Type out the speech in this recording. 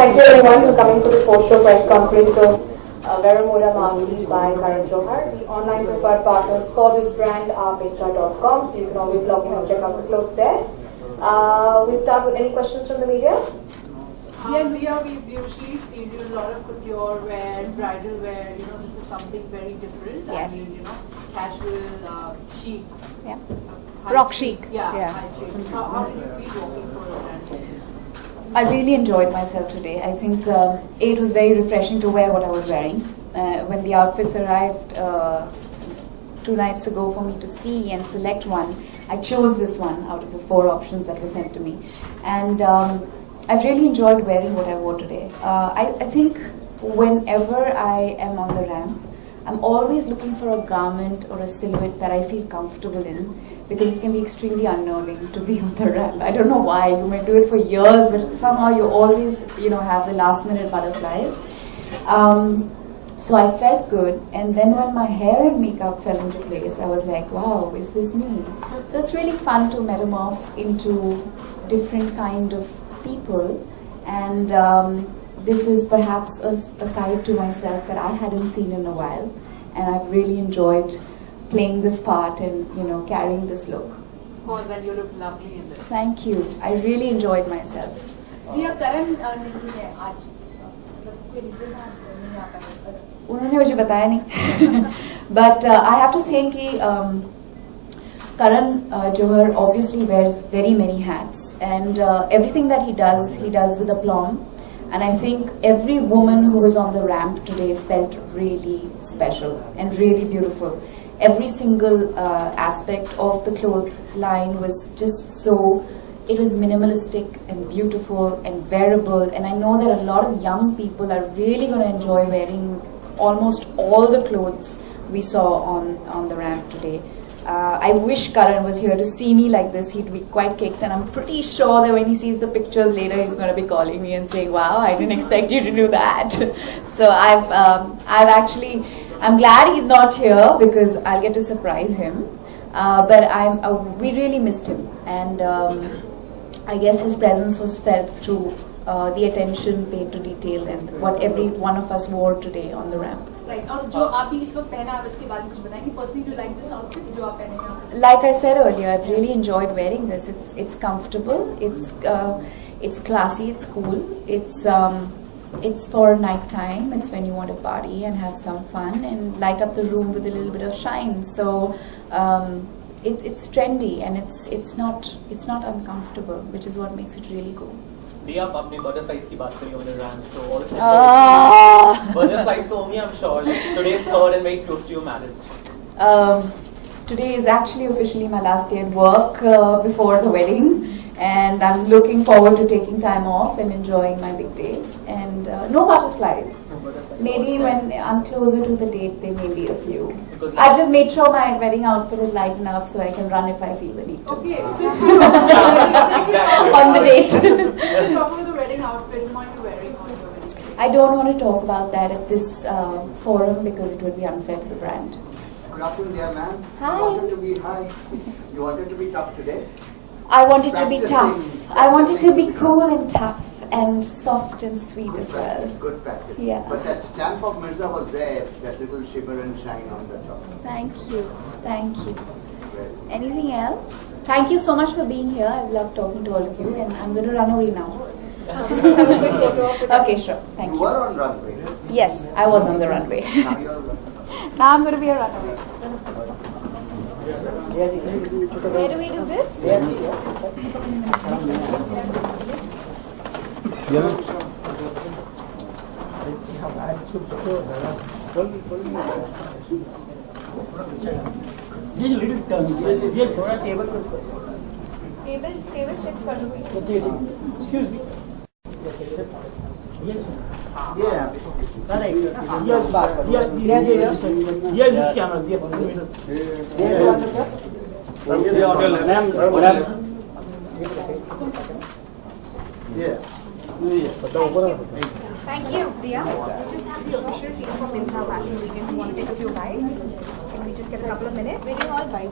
thank you everyone for coming to the post-show press conference of Veramura Marketing by Karan Johar. The online preferred partners for this brand are petra.com, so you can always log in and check out the clothes there. We'll start with any questions from the media. Yeah, Leah, we've usually seen you in a lot of couture wear, bridal wear. You know, this is something very different. Yes. I mean, you know, casual, chic. Yeah. street. Rock chic. Yeah, Yeah. high street. How did you feel walking for a brand? I really enjoyed myself today. I think it was very refreshing to wear what I was wearing. When the outfits arrived 2 nights ago for me to see and select one, I chose this one out of the 4 options that were sent to me. And I've really enjoyed wearing what I wore today. I think whenever I am on the ramp, I'm always looking for a garment or a silhouette that I feel comfortable in, because it can be extremely unnerving to be on the ramp. I don't know why. You may do it for years, but somehow you always, have the last minute butterflies. So I felt good, and then when my hair and makeup fell into place, I was like, wow, is this me? So it's really fun to metamorph into different kind of people, and this is perhaps a side to myself that I hadn't seen in a while, and I've really enjoyed playing this part and carrying this look. Of course, and you look lovely in this. Thank you. I really enjoyed myself. दिया करण नहीं है आज मतलब कोई reason नहीं आ पाया उन्होंने मुझे बताया नहीं. But I have to say कि Karan Johar obviously wears very many hats, and everything that he does with aplomb. And I think every woman who was on the ramp today felt really special and really beautiful. Every single aspect of the cloth line was just so, it was minimalistic and beautiful and wearable. And I know that a lot of young people are really going to enjoy wearing almost all the clothes we saw on the ramp today. I wish Karan was here to see me like this. He'd be quite kicked, and I'm pretty sure that when he sees the pictures later, he's going to be calling me and saying, "Wow, I didn't expect you to do that." So I'm glad he's not here because I'll get to surprise him. But we really missed him, and I guess his presence was felt through the attention paid to detail and what every one of us wore today on the ramp. Right और जो आप भी इस वक्त पहना है उसके बारे में कुछ बताएंगे personally do like this outfit जो आप पहने हैं Like I said earlier, I've really enjoyed wearing this. It's comfortable, it's classy, it's cool, it's for night time. It's when you want to party and have some fun and light up the room with a little bit of shine. So it's trendy and it's not uncomfortable, which is what makes it really cool. दिया आप अपने butterflies की बात करी on the ramp, so all the butterflies to me, I'm sure like today is 3rd and very close to your marriage. Today is actually officially my last day at work before the wedding, and I'm looking forward to taking time off and enjoying my big day. And no butterflies. Maybe when I'm closer to the date, there may be a few. I've just made sure my wedding outfit is light enough so I can run if I feel the need to. Okay, Exactly. On the date. let's talk about the wedding outfit. What are you wearing on your wedding day? I don't want to talk about that at this forum because it would be unfair to the brand. Good afternoon, dear ma'am. Hi. You wanted to be tough today? I want it to be tough. I want it to be cool and tough and soft and sweet as well. Good practice. Yeah. But that stamp of Mirza was there, that little shiver and shine on the top. Thank you. Thank you. Well, Anything else? Thank you so much for being here. I've loved talking to all of you, and I'm going to run away now. Okay, sure. Thank you you. were on runway. Yes, I was on the runway. Now you're on runway. Now I'm going to be a runaway. Where do we do this? Table shift कर दो Excuse me. Yeah. Yeah, this camera. Yeah. Thank you, Priya. We just have the official team from Mintra Fashion Weekend who want to take a few bites. Can we just get a couple of minutes? Very all bite